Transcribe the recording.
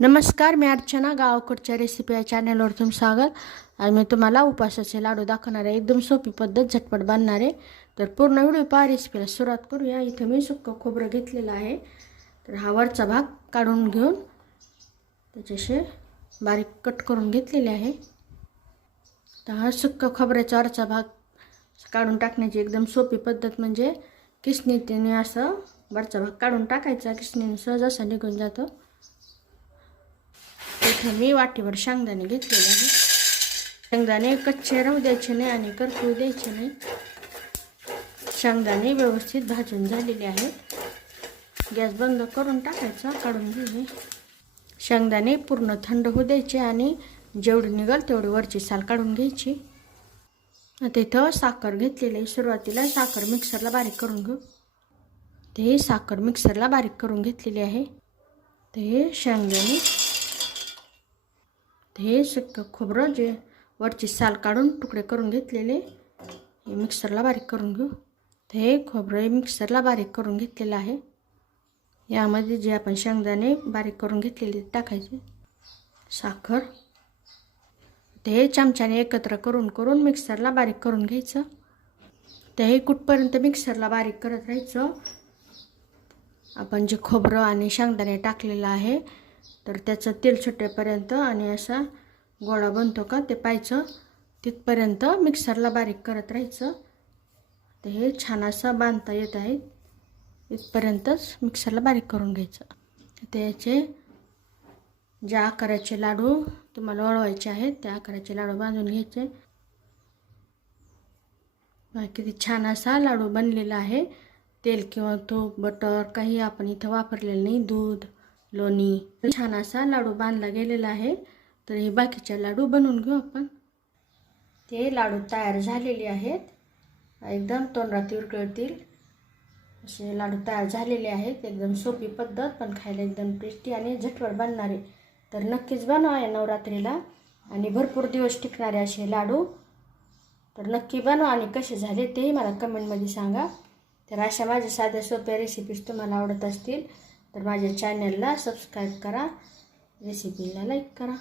नमस्कार मी अर्चना गावाकडच्या रेसिपी या चॅनलवर तुम स्वागत. आणि मी तुम्हाला उपासाचे लाडू दाखवणार आहे. एकदम सोपी पद्धत झटपट बांधणारे तर पूर्ण व्हिडिओ पहा रेसिपीला सुरुवात करूया. इथं मी सुक्क खोबरं घेतलेलं आहे. तर हा वरचा भाग काढून घेऊन त्याच्याशी बारीक कट करून घेतलेले आहे. तर हा सुक्क खोबऱ्याचा वरचा भाग काढून टाकण्याची एकदम सोपी पद्धत म्हणजे किसनीतीने असं वरचा भाग काढून टाकायचा. किसनीने सहज असा निघून जातो. इथे मी वाटीवर शेंगदाणे घेतलेले आहे शेंगदाणे कच्चे राहू द्यायचे नाही आणि करपू द्यायचे नाही. शेंगदाणे व्यवस्थित भाजून झालेले आहेत. गॅस बंद करून टाकायचा काढून घेणे शेंगदाणे पूर्ण थंड होऊ द्यायचे आणि जेवढी निघाल तेवढी वरची साल काढून घ्यायची. आता इथं साखर घेतलेली आहे. सुरुवातीला साखर मिक्सरला बारीक करून घेऊ. ते साखर मिक्सरला बारीक करून घेतलेली आहे. ते शेंगदाणे हे सगळं खोबरं जे वरची साल काढून तुकडे करून घेतलेले हे मिक्सरला बारीक करून घेऊ. हे खोबरं हे मिक्सरला बारीक करून घेतलेलं आहे. यामध्ये जे आपण शेंगदाणे बारीक करून घेतलेले टाकायचे. साखर. ते हे चमच्याने एकत्र करून करून मिक्सरला बारीक करून घ्यायचं. ते हे कुठपर्यंत मिक्सरला बारीक करत राहायचं? आपण जे खोबरं आणि शेंगदाणे टाकलेलं आहे तर त्याचं तेल सुटेपर्यंत आणि असा गोळा बनतो का ते पाहायचं. तिथपर्यंत मिक्सरला बारीक करत राहायचं. तर हे छान असं बांधता येत आहे. इथपर्यंतच मिक्सरला बारीक करून घ्यायचं. त्याचे ज्या आकाराचे लाडू तुम्हाला वळवायचे आहेत त्या आकाराचे लाडू बांधून घ्यायचे. किती छान असा लाडू बनलेला आहे. तेल किंवा तूप बटर काही आपण इथं वापरलेलं नाही दूध लोणी. छान असा लाडू बांधला गेलेला आहे. तर हे बाकीचे लाडू बनवून घेऊ आपण. ते लाडू तयार झालेले आहेत. एकदम तोंडात उरकळतील. असे लाडू तयार झालेले आहेत. एकदम सोपी पद्धत पण खायला एकदम टेस्टी आणि झटवर बनणारे. तर नक्कीच बनवा या नवरात्रीला. आणि भरपूर दिवस टिकणारे असे लाडू. तर नक्की बनवा आणि कसे झाले तेही मला कमेंटमध्ये सांगा. तर अशा माझ्या साध्या सोप्या रेसिपीज तुम्हाला आवडत असतील. तर माझ्या चॅनलला सबस्क्राईब करा. रेसिपीला लाईक करा.